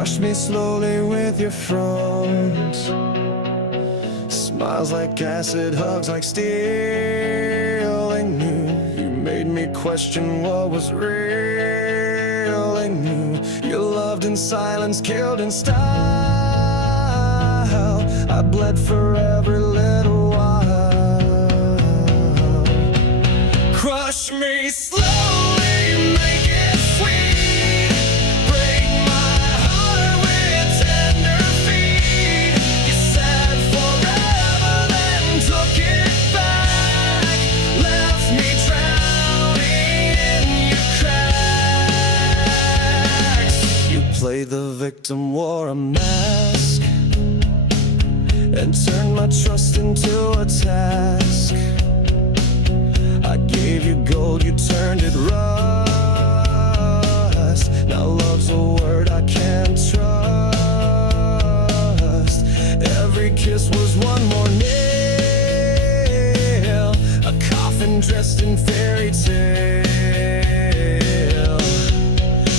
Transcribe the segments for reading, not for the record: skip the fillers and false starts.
Crush me slowly with your front. Smiles like acid, hugs like steel. I knew you made me question what was real. I knew you loved in silence, killed in style. I bled for every little while. Crush me slowly, make it sweet. Break my heart with tender feet. You said forever, then took it back. Left me drowning in your cracks. You played the victim, wore a mask, and turned my trust into a task. I gave you gold, you turned it rust. Now love's a word I can't trust. Every kiss was one more nail, a coffin dressed in fairy tale.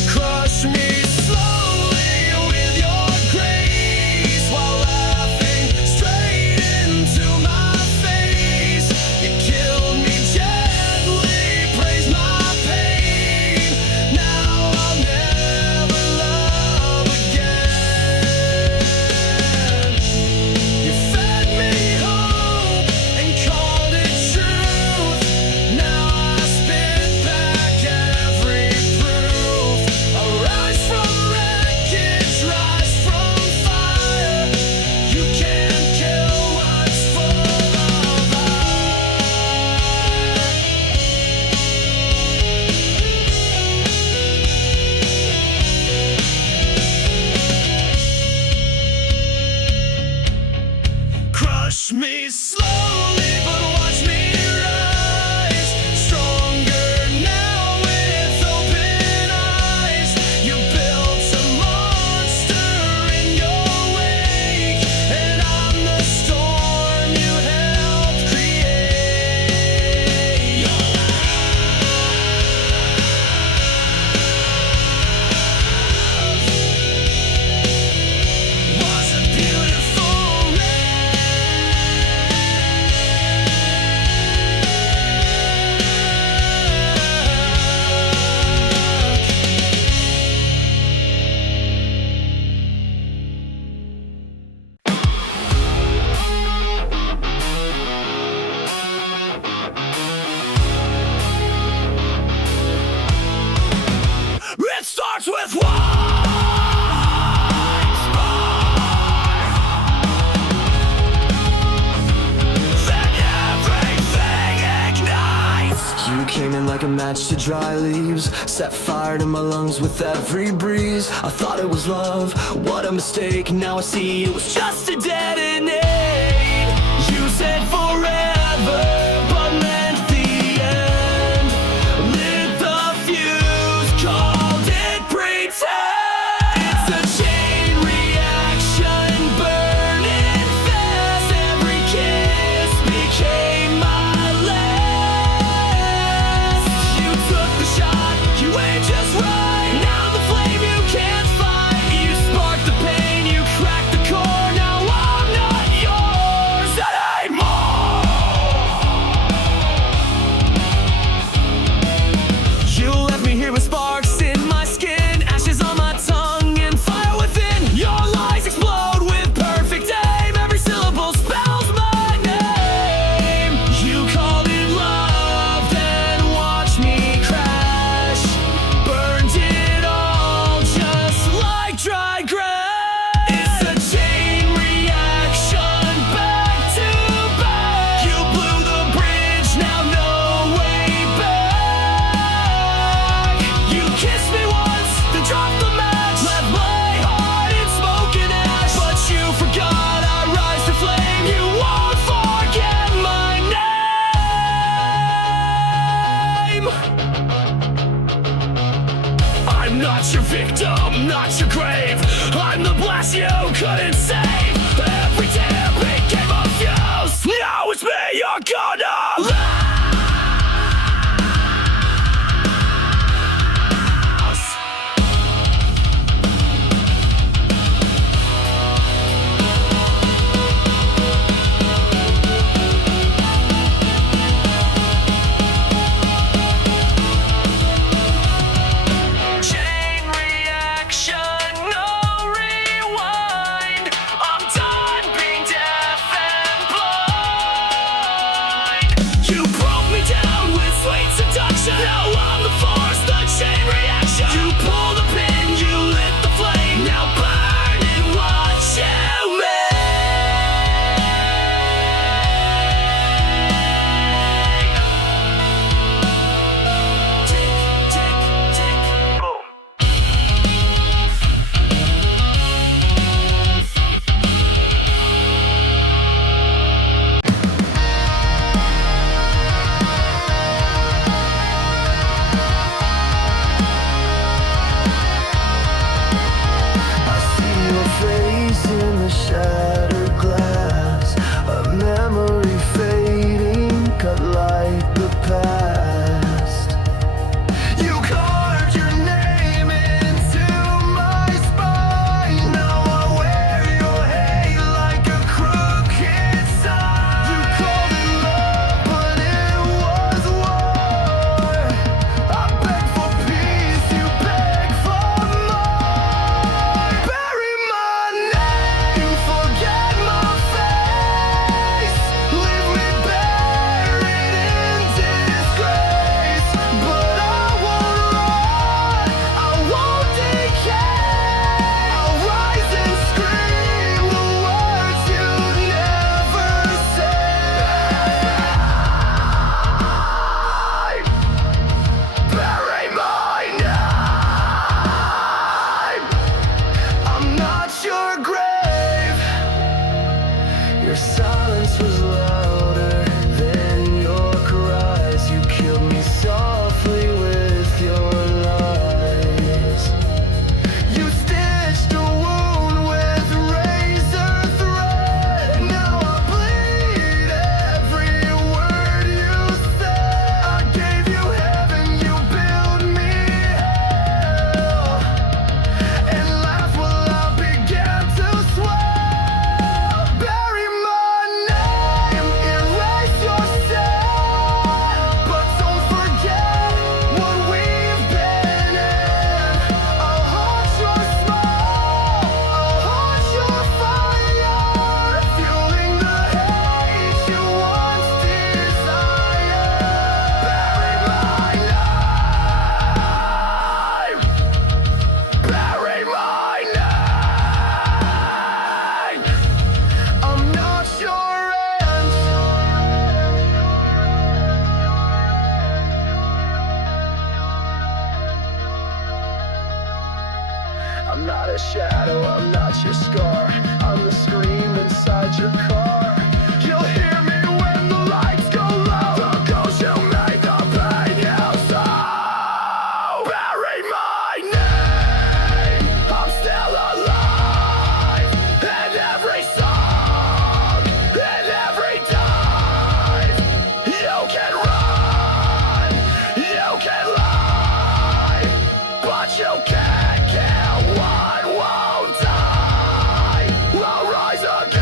Crush me slowly with your grace, while laughing straight into my face. You killed me gently, praised my pain. Now I'll never love again. You fed me hope and called it truth. Now I spit back every proof. I rise from wreckage, rise from fire. You can't kill what's full of Crush me slowly, but watch me rise. Stronger now with open eyes. You built a monster in your wake, and I'm the storm you helped create. Your love was a beautiful It starts with one spark, then everything ignites. You came in like a match to dry leaves, set fire to my lungs with every breeze. I thought it was love, what a mistake. Now I see it was just a detonate. You said forever, but meant the end. Lit the fuse, called it pretend. It's a chain reaction, burning fast. Every kiss became my last. You took the shot, you aimed just right. Now the flame you can't fight. You sparked the pain, you cracked the core. Now I'm not yours. Your silence was louder than your cries. You killed me softly with your lies. You stitched a wound with razor thread. Now I bleed every word you said. I gave you heaven, you built me hell. And laugh while I began to swell. Bury my name, erase yourself, but don't forget what we've been in. I'll haunt your smile, I'll haunt your fire, fueling the hate you once desired. Bury my name, bury my name. I'm not your answer. I'm not a shadow, I'm not your scar. I'm the scream inside your car. You'll hear me when the lights go low. The ghost you made, the pain you sow. Bury my name, I'm still alive. In every song, in every dive. You can run, you can lie, but you can't kill what won't die. I'll rise again.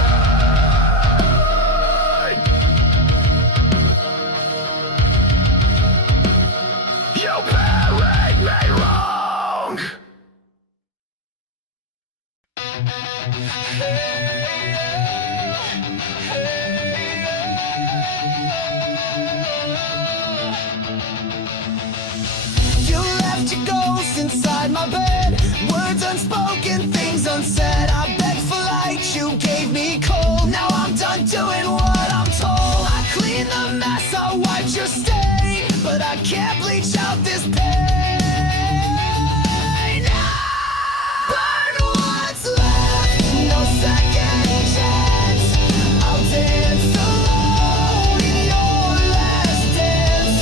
You buried me wrong. You left your ghost inside my bed. Words unspoken, things unsaid. I begged for light, you gave me cold. Now I'm done doing what I'm told. I cleaned the mess, I wiped your stain, but I can't bleach out this pain. Burn what's left, no second chance. I'll dance alone in your last dance.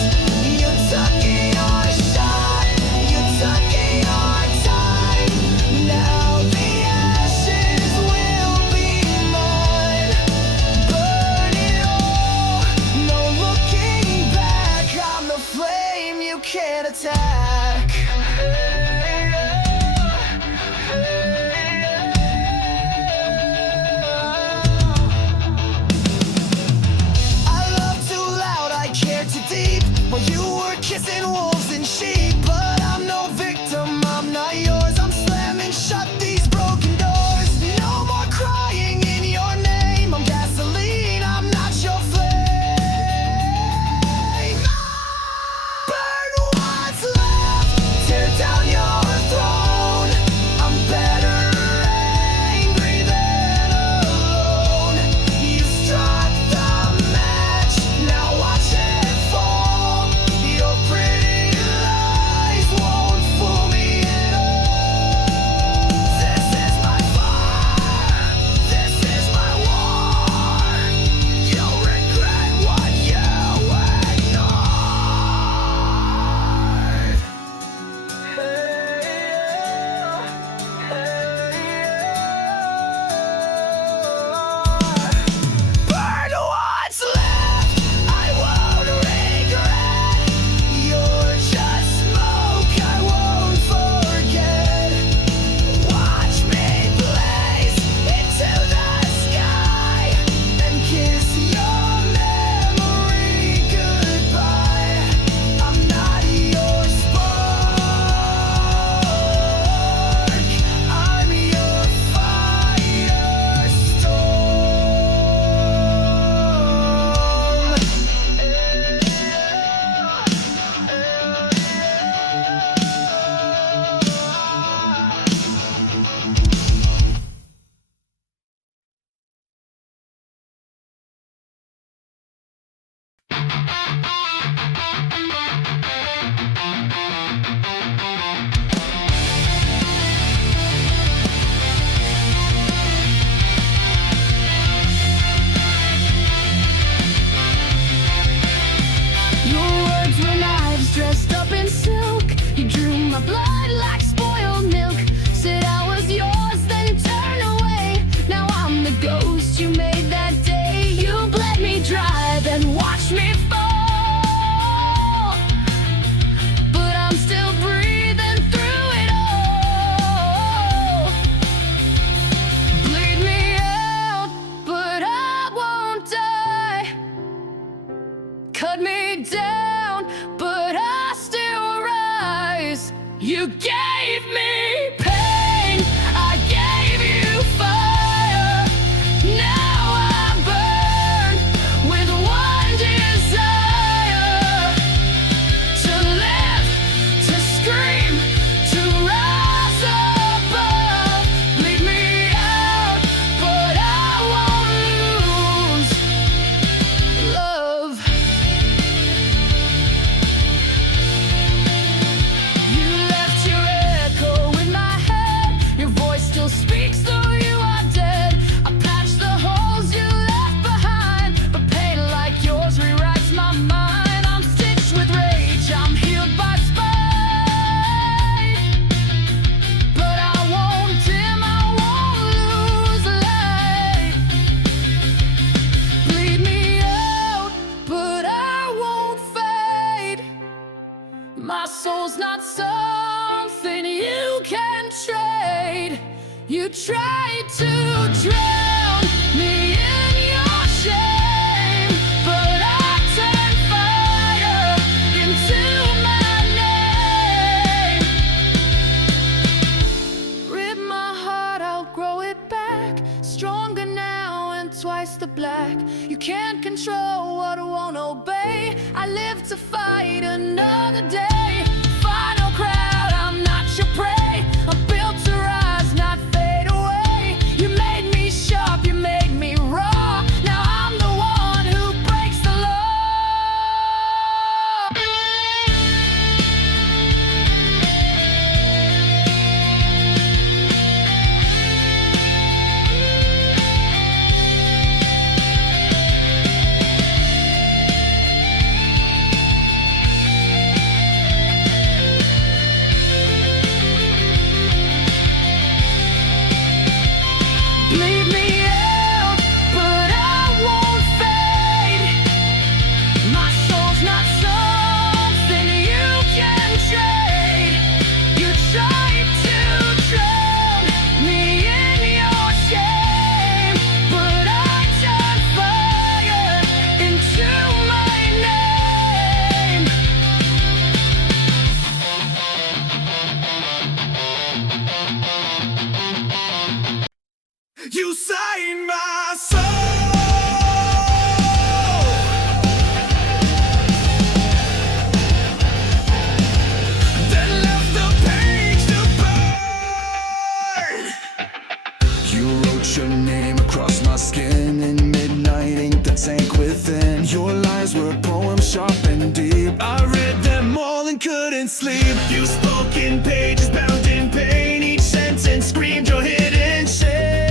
You took your shot, you took your time. Now the ashes will be mine. Burn it all, no looking back. I'm the flame you can't attack. I love too loud, I care too deep. While you were kissing wolves and sheep. But I'm no victim, I'm not yours. I'm slamming shut these broken doors. No more crying in your name. I'm gasoline, I'm not your flame. Burn what's left, tear down your throne. I'm better angry than alone. You struck the match, now watch it fall. Your pretty lies won't fool me at all. This is my fire, this is my war. You'll regret what you ignored. Burn what's left, I won't regret. You're just smoke, I won't forget. Watch me blaze into the sky and kiss your memory goodbye. I'm not your spark, I'm your down, but I still rise. You gave me pain, I gave you fire. Now I burn with one desire: to live, to scream, to rise above. Leave me out, but I won't lose love. You left your echo in my head. Your voice still speaks though you are dead. I patched the holes you left behind, but pain like yours rewrites my mind. I'm stitched with rage, I'm healed by spite, but I won't dim, I won't lose light. Bleed me out, but I won't fade. My soul's not something you can trade. You tried to drown me in your shame, but I turned fire into my name. Rip my heart, I'll grow it back, stronger now and twice the black. You can't control what I won't obey. I live to fight another day. Final crowd, I'm not your prey. I'm built to rise, not fade away. You made me sharp, you made me raw. Now I'm the one who breaks the law. Bleed me out, but I won't fade. My soul's not something you can trade. You tried to drown me in your shame, but I turned fire into my name. You saved my soul, then left the page to burn. You wrote your name across my skin in midnight ink that sank within. Your lines were poems sharp and deep. I read them all and couldn't sleep. You spoke in pages bound in pain. Each sentence screamed your hidden shame.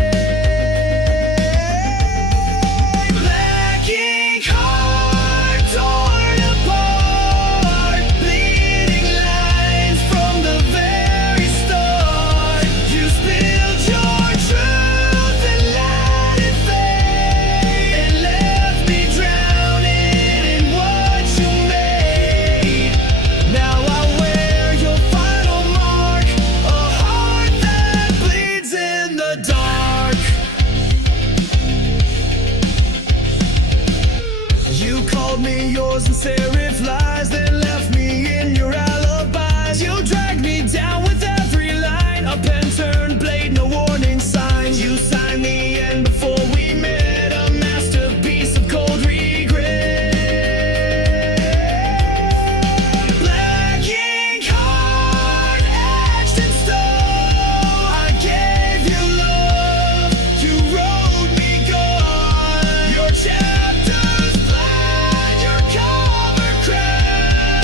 Black ink heart torn apart, bleeding lines from the very start. You spilled your truth and let it fade, and left me drowning in what you made. Now I wear your final mark, a heart that bleeds in the dark. You called me yours and serif lies, then left me in your alibis. You dragged me down with every line, a pen turned blade, no warning signs. You signed the end before we met, a masterpiece of cold regret. Black ink heart etched in stone. I gave you love, you wrote me gone. Your chapters plaid, your cover cracked.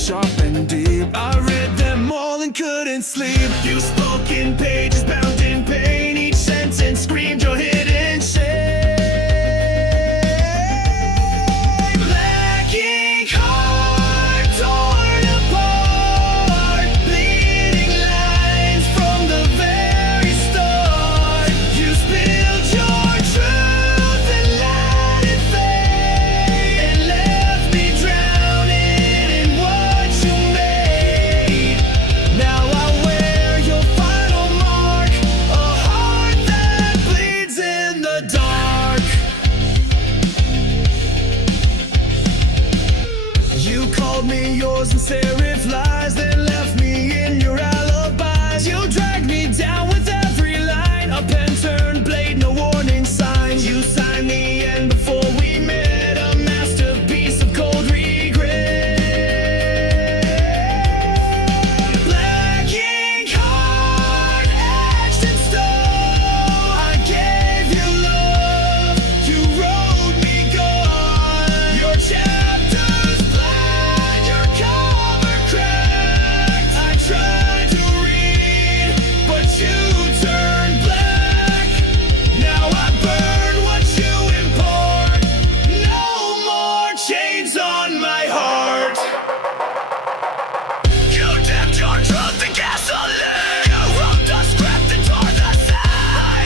sharp and deep. I read them all and couldn't sleep. You spoke in pages bound in pain. Each sentence screamed your hidden shame. Black ink heart torn apart, bleeding lines from the very start. You spilled your truth and let it fade, and left me drowning in what you made. Now I wear your final mark, a heart that bleeds in the dark. You called me yours in serif lies, then left me in your alibis. You dragged me down with every line, a pen turned blade, no warning signs. You signed the end before we met, a masterpiece of cold regret. Black ink heart etched in stone. I gave you love, you wrote me gone. Your chapters blank, your cover cracked. I tried to read, but you turned black. Now I burn what you import. No more chains on my heart. You dipped your truth in gasoline. You wrote the script and tore the scene.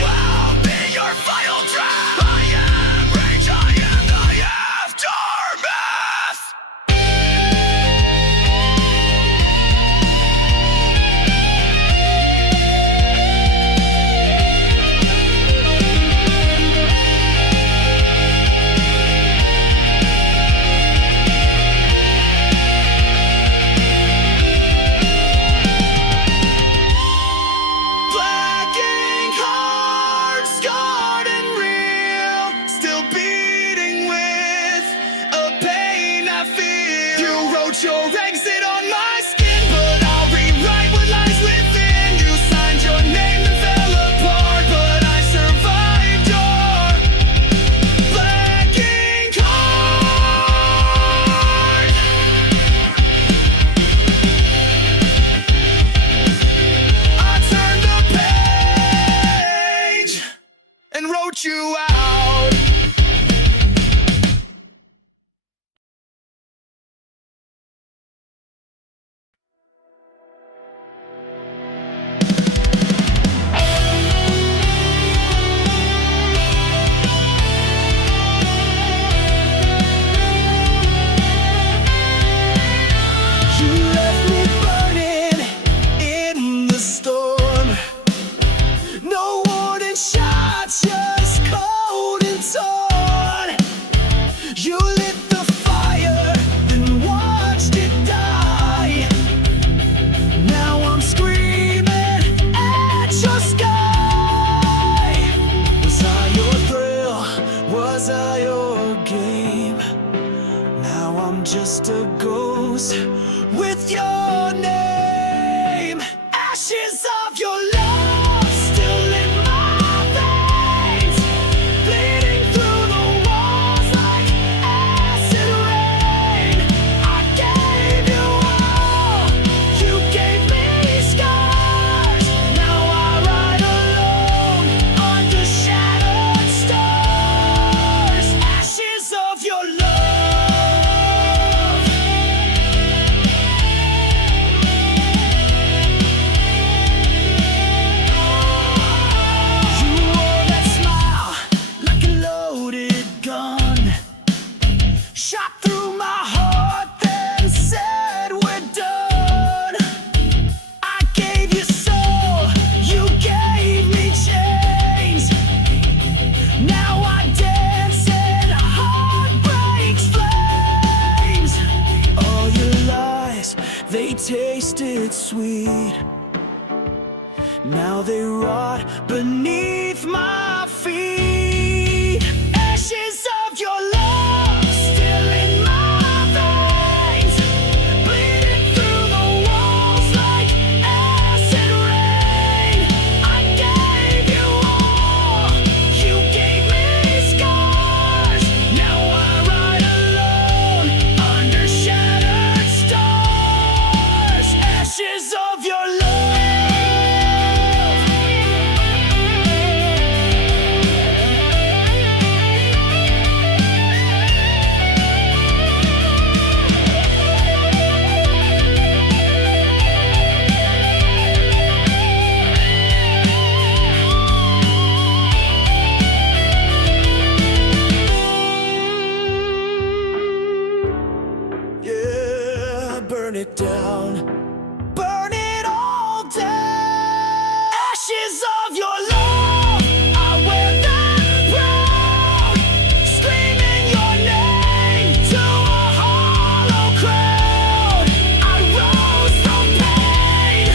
I'll be your final draft. I am rage, I am the aftermath. Black ink heart, scarred and real, still beating with a pain I feel. You wrote your exit on my skin, but I'll rewrite what lies within. You signed your name and fell apart, but I survived your black ink heart. I turned the page and wrote you out. You left me burning in the storm. No warning shots, just cold and torn. You lit the fire, then watched it die. Now I'm screaming at your sky. Was I your thrill? Was I your game? Now I'm just a ghost with your name. Ashes of your love still in my veins, bleeding through the walls like acid rain. I gave you all, you gave me scars. Now I ride alone under shattered stars. Ashes of your love. You wore that smile like a loaded gun, shot through my heart, then said we're done. I gave you soul, you gave me chains. Now I dance in heartbreak's flames. All your lies, they tasted sweet. Now they rot beneath my feet. Ashes of your love still in my veins, bleeding through the walls like acid rain. I gave you all, you gave me scars. Now I ride alone under shattered stars. down, burn it all down. Ashes of your love, I wear them proud, screaming your name to a hollow crowd. I rose from pain,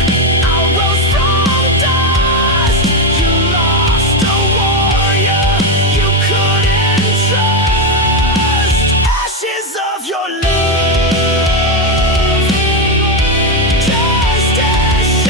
I rose from dust. You lost a warrior you couldn't trust. Ashes of your love. Just ashes.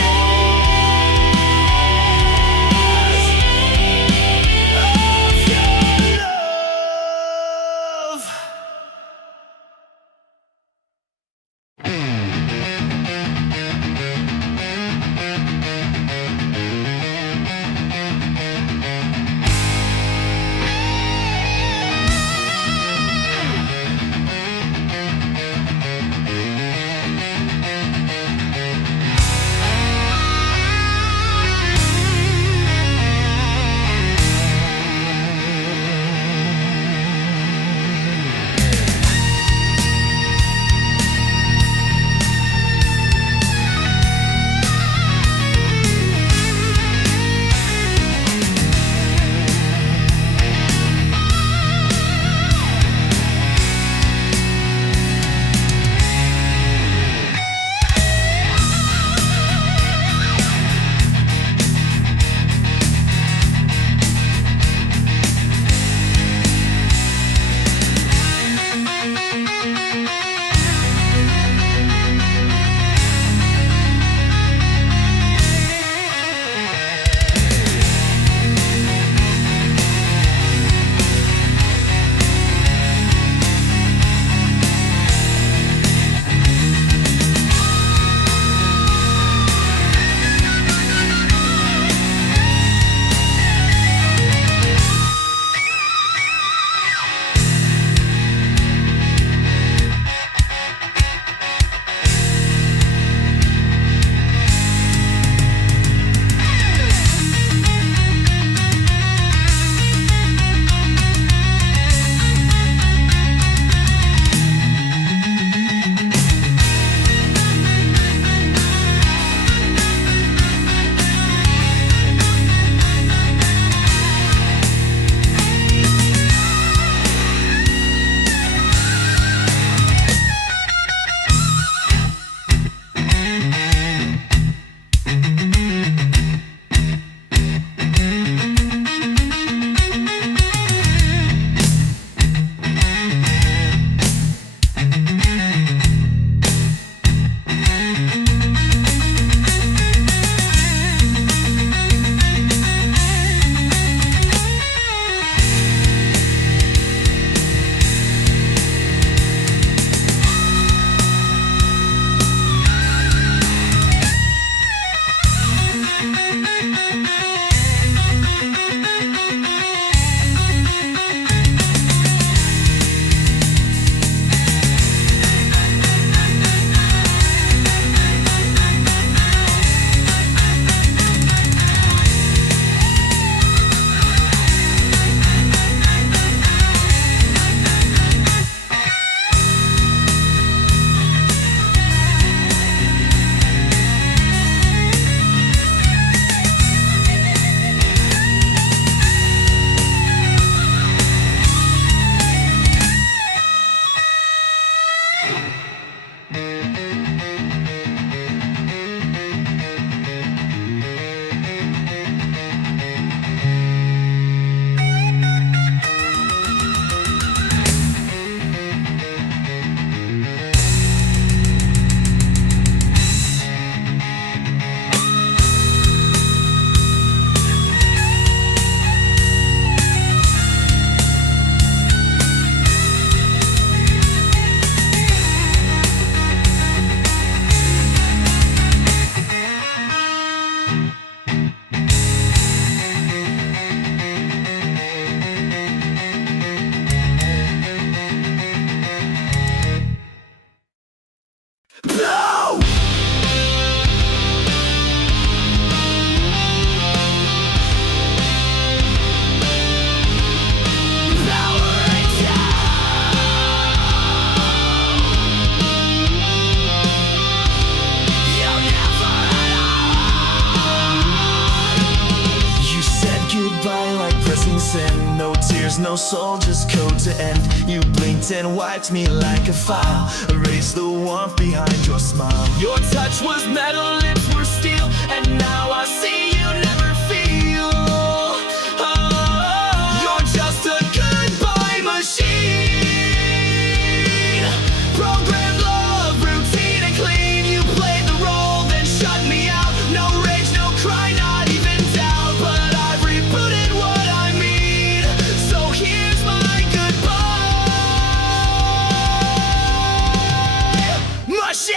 There's no soul, just code to end. You blinked and wiped me like a file. Erased the warmth behind your smile. Your touch was metal, lips were steel, and now I see you never feel. Oh, you're just a goodbye machine. Programmed love, routine and clean. You played the role, then shut me out. No rage, no cry, not even doubt. But I've rebooted what I mean. So here's my goodbye machine.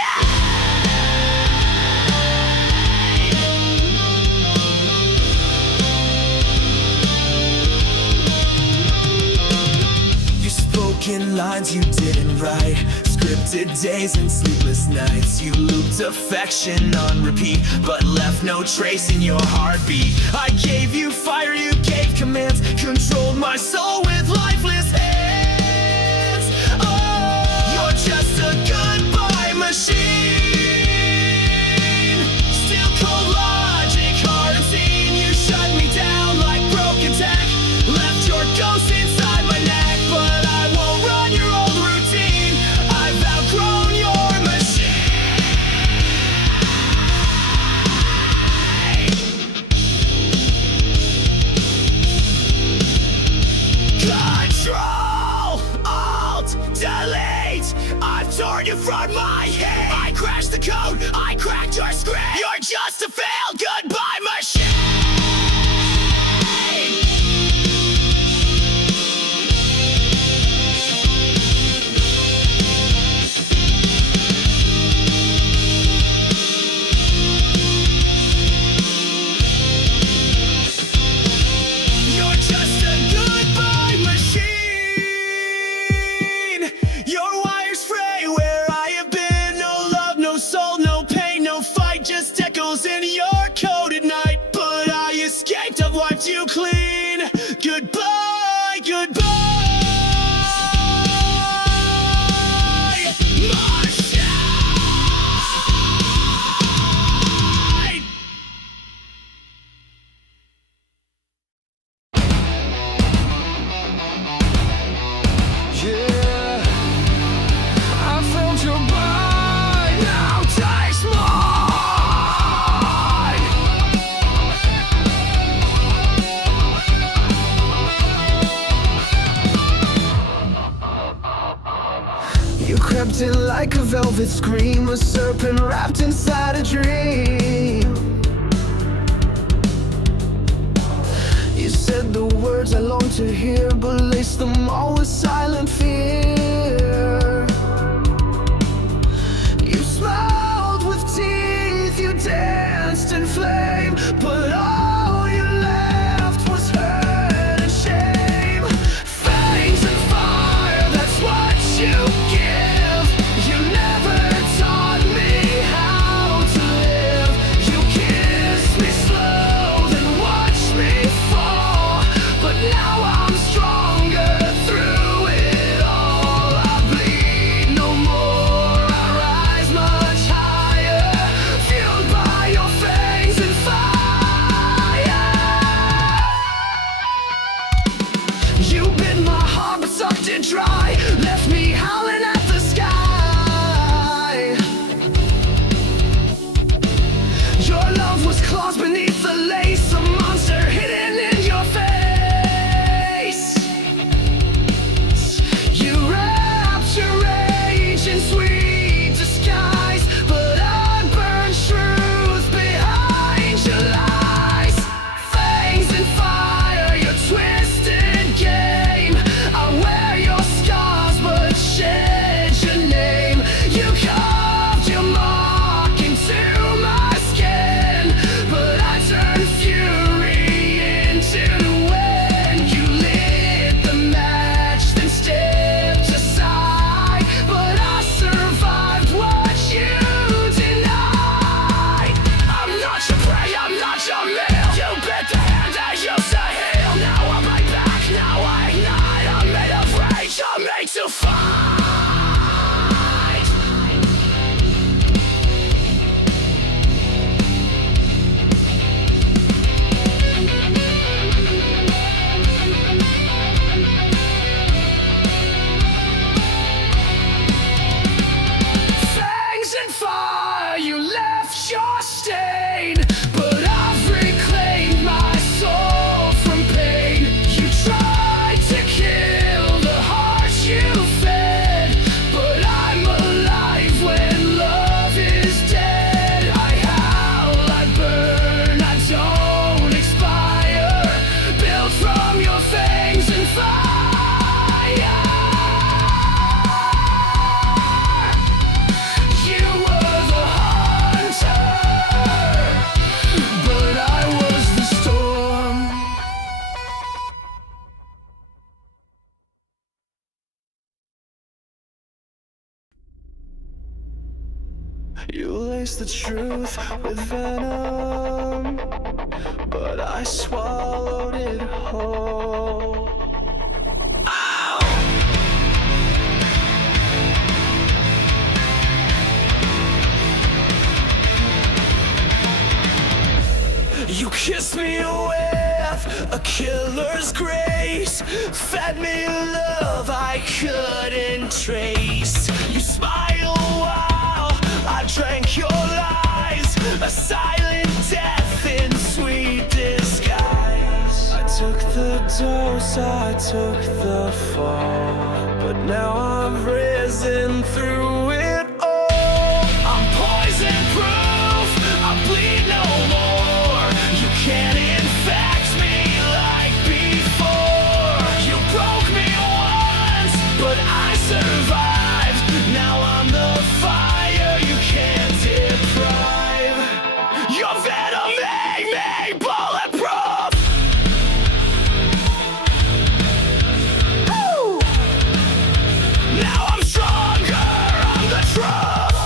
In lines you didn't write, scripted days and sleepless nights. You looped affection on repeat, but left no trace in your heartbeat. I gave you fire, you gave commands, controlled my soul with lifeless hands. Oh, you're just a goodbye machine. Still cold logic, hard unseen. You shut me down like broken tech. Left your ghost inside my neck. But I won't run your old routine. I've outgrown your machine. Control, Alt, Delete. I've torn you from my head. I crashed the code, I cracked your screen. You're just a failed goodbye machine. Just echoes in your code at night. But I escaped, I've wiped you clean. Goodbye, goodbye machine. Yeah, I found your body, now taste more. You crept in like a velvet scream, a serpent wrapped inside a dream. You said the words I long to hear, but laced them all with silent fear. You smiled with teeth, you danced in flame, but all you left was hurt and shame. Fangs and fire, that's what you give. You never taught me how to live. You kissed me slow, then watched me fall. But now I'm stronger through it all. I bleed no more, I rise much higher, fueled by your fangs and fire. You bit my heart but sucked it dry, left me howling at the sky. Your love was claws beneath the lace, a monster hidden in your face. You wrapped your rage in sweet disguise, but I burned truth behind your lies. Fangs and fire, your twisted game. I wear your scars but shed your name. You carved your mark into my skin, but I turned fury left your stain, but I've reclaimed my soul from pain. You tried to kill the heart you fed, but I'm alive when love is dead. I howl, I burn, I don't expire, built from your fangs and fire. You were the hunter, but I was the storm. You laced the truth with venom, but I swallowed it whole. Ow! You kissed me with a killer's grace, fed me love I couldn't trace. You smiled while I drank your lies, a silent death in sweet disguise. I took the dose, I took the fall, but now I've risen through it all. I'm poison proof, I bleed no more. You can't infect me like before. You broke me once, but I survived. Now I'm the fire you can't deprive. Your venom made me bulletproof. Woo! Now I'm stronger, I'm the truth.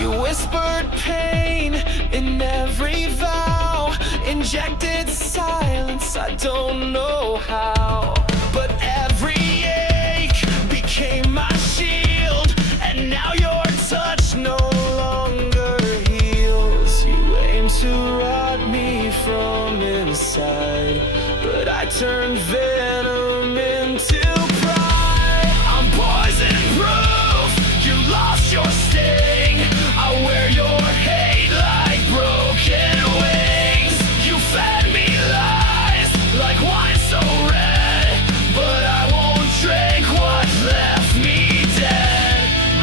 You whispered pain in every vow, injected silence, I don't know how. But every ache became my shield, and now your touch no longer heals. You aim to rot me from inside, but I turned venom into pride. I'm poison proof, you lost your sting. I wear your hate like broken wings. You fed me lies like wine so red, but I won't drink what left me dead.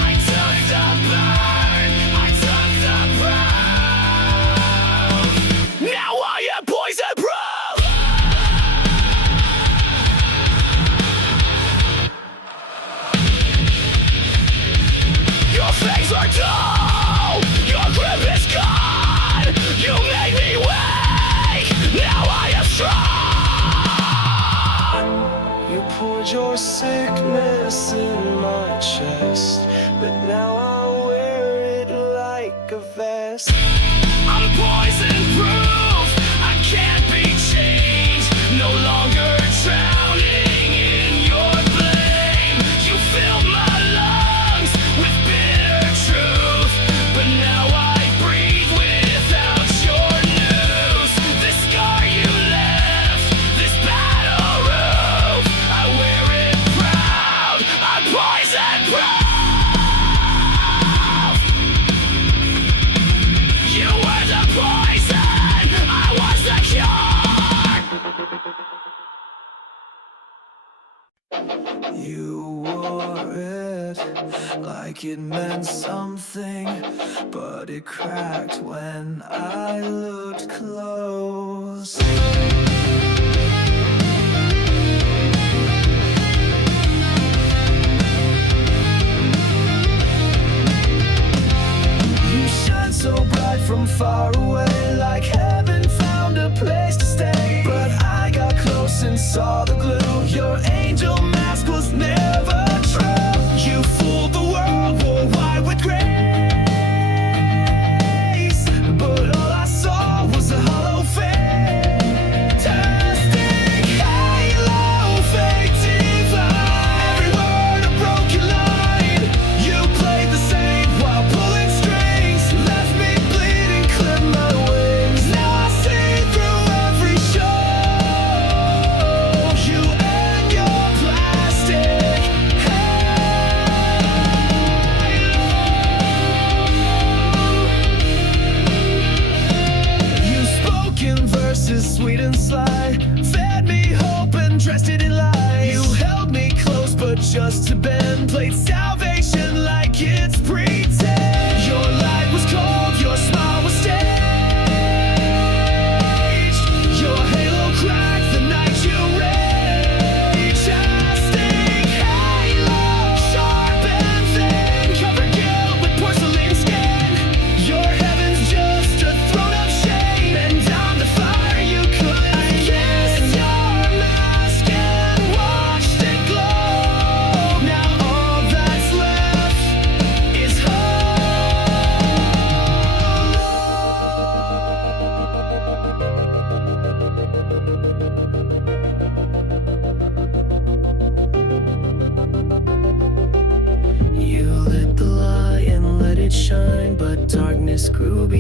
I took the burn, I took the brown. Now I am poison proof. Your fangs are dull, your grip is gone. You made me weak, now I am strong. You poured your sickness in my chest, but now I wear it like a vest. I'm poison proof, I can't be changed. No longer drowning in your blame. You filled my lungs with bitter truth, but now I breathe without your news. This scar you left, this battle roof, I wear it proud. I'm poison proof. You were the poison, I was the cure. You wore it like it meant something, but it cracked when I looked close. You shine so bright from far away, like heaven found a place to stay. But I got close and saw the glue. Your angel mask was never true. You fooled the world, wore white with grace, but all I saw was a hollow fantastic halo, fake diva. Every word a broken line. You played the same while pulling strings, left me bleeding, clipped my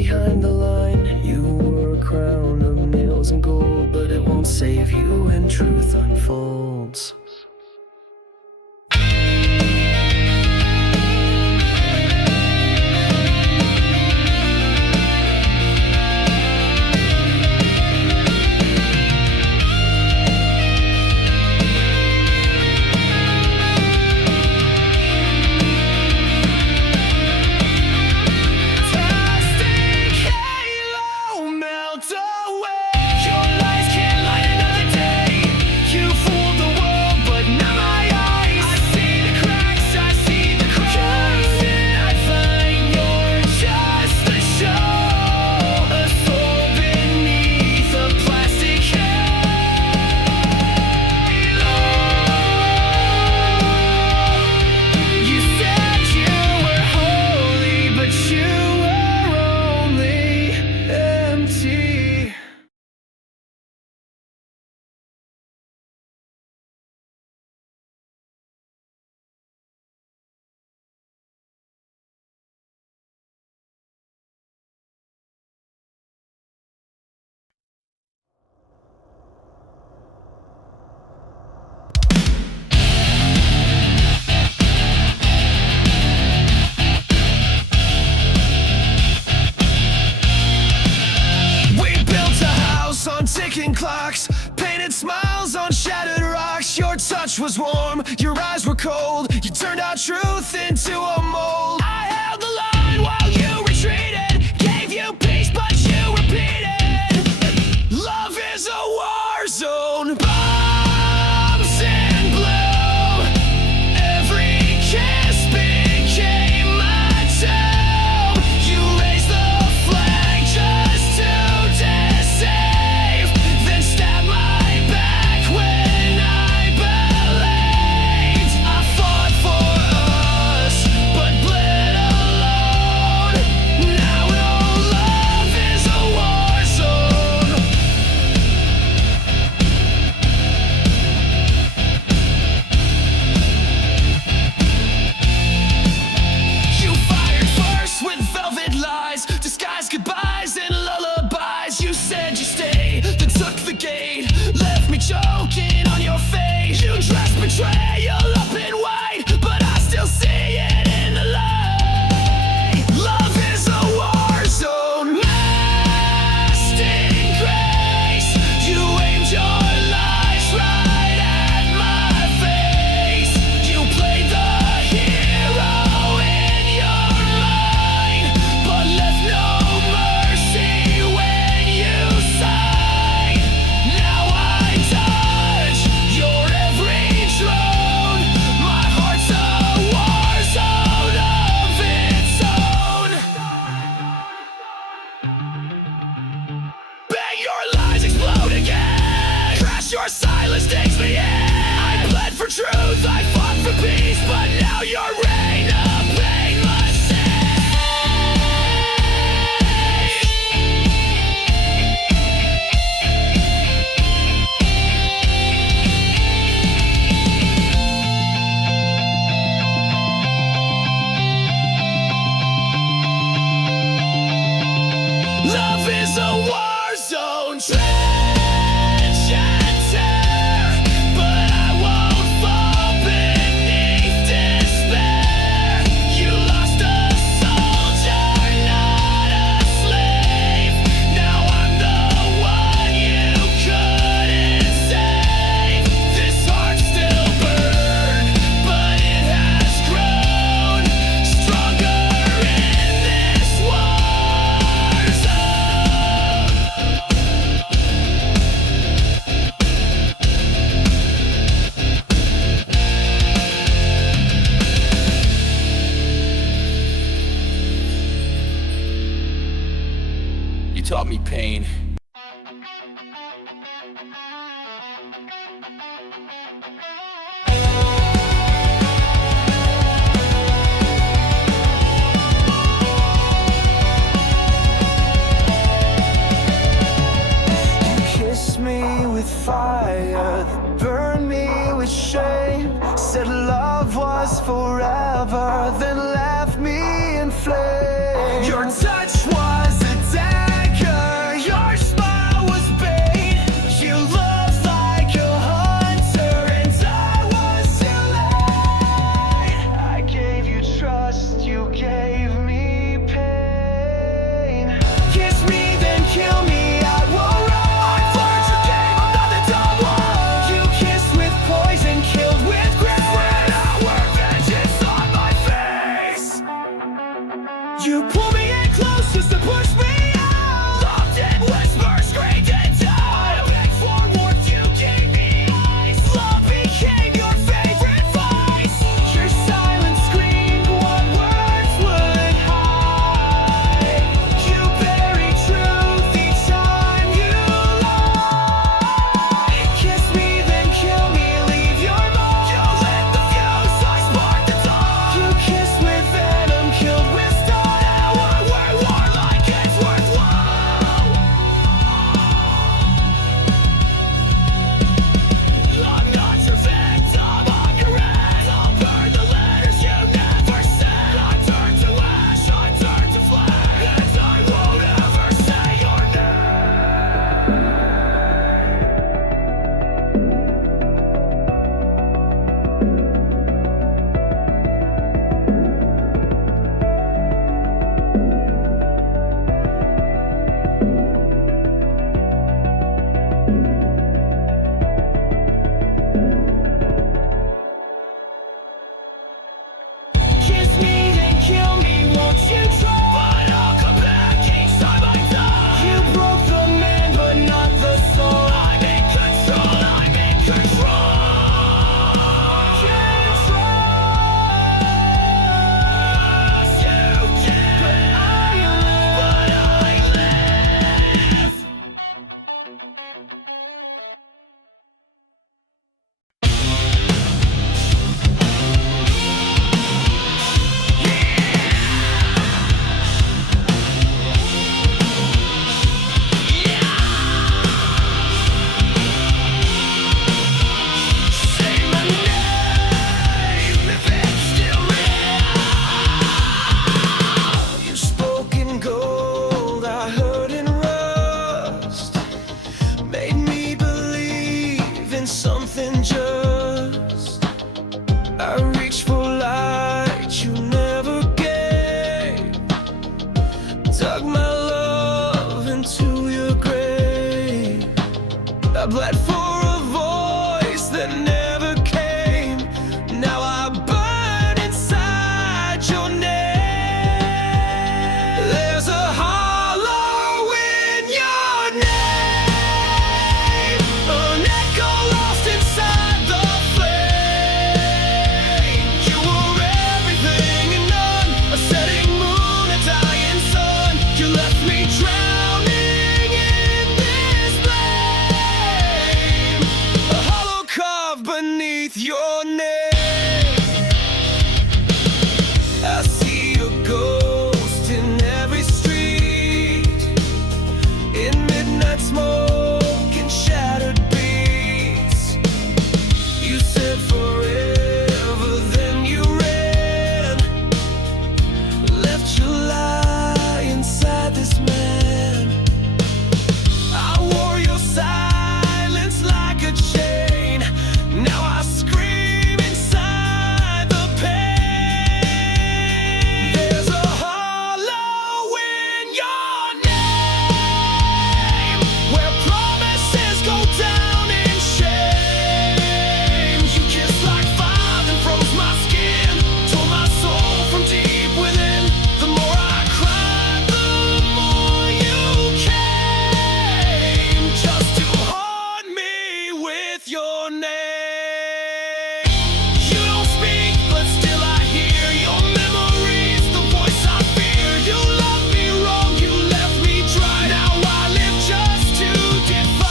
behind the line. You wore a crown of nails and gold, but it won't save you when truth unfolds. Ticking clocks, painted smiles on shattered rocks. Your touch was warm, your eyes were cold. You turned our truth into a mold. I held the line while you retreated, gave you peace but you repeated. Love is a war zone, bombs in blue. Every kiss became my tomb. You raised the flag just to deceive, then stabbed my back when I believed. I fought for us, but bled alone. Now all love is a war zone. You fired first with velvet lies, disguised goodbyes and lullabies. You said you stay, then took the gate, left me choking on your face. You dressed betrayal up in white, but I still see it in the light. Love is a war zone, masked in grace. You aimed your lies right at my face. You played the hero in your mind, but left no mercy when you sighed. Now I touch your every drone. My heart's a war zone of its own. Bang, your lies explode again. Crash, your silence takes me in. I bled for truth, I fought for peace, but now your reign of pain must cease. Love is a war zone, trench and tear, but I won't fall beneath despair. You lost a soldier, not a slave. Now I'm the one you couldn't save. This heart still burns, but it has grown stronger in this war zone. You taught me pain. You kissed me with fire, that burned me with shame. Said love was forever, then left me in flames. Your touch was a bled for a voice that never came. Now I burn inside your name. There's a hollow in your name, an echo lost inside the flame. You were everything and none, a setting moon, a dying sun. You left me drowning in this blame, a hollow carved beneath your name. I see your ghost in every street, in midnight smoke and shattered beats. You said forever, then you ran, left your lie inside this man. I wore your silence like a chain. Now I scream inside the pain. There's a hollow in your name, where promises go down in shame. You kissed like fire and froze my skin, tore my soul from deep within. The more I cried, the more you came, just to haunt me with your name. You don't speak, but still I hear your memories, the voice I fear. You loved me wrong, you left me dry. Now I live just to defy.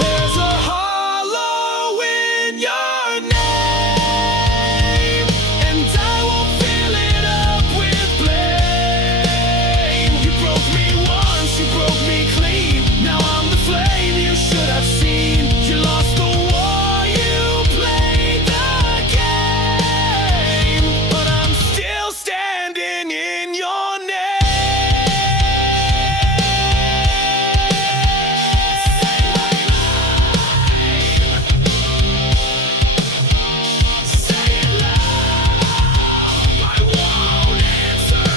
There's a hollow in your name, and I won't fill it up with blame. You broke me once, you broke me clean. Now I'm the flame you should have seen. You lost the war, you played the game, but I'm still standing in your name. Say it loud, I won't answer.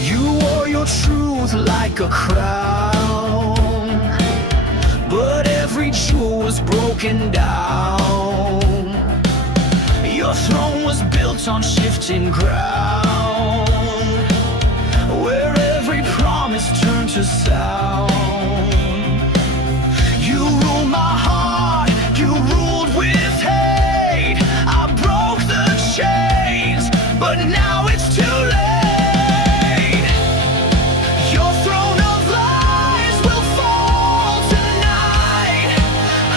You wore your truth like a crown, but every jewel was broken down. Your throne was built on shifting ground, where every promise turned to sound. You ruled my heart, you ruled with hate. I broke the chains, but now it's too late. Your throne of lies will fall tonight.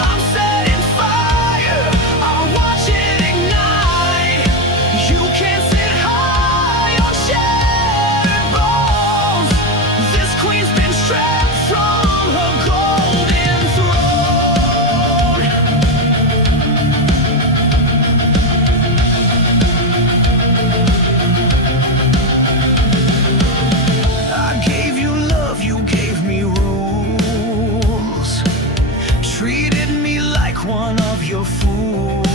I'm setting fire, I'll watch it ignite. You can't sit high on shattered bones. This queen's been stripped from her golden throne. I gave you love, you gave me rules, treated me like one of your fools.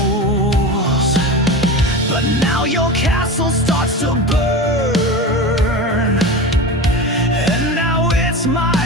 But now your castle starts to burn, and now it's my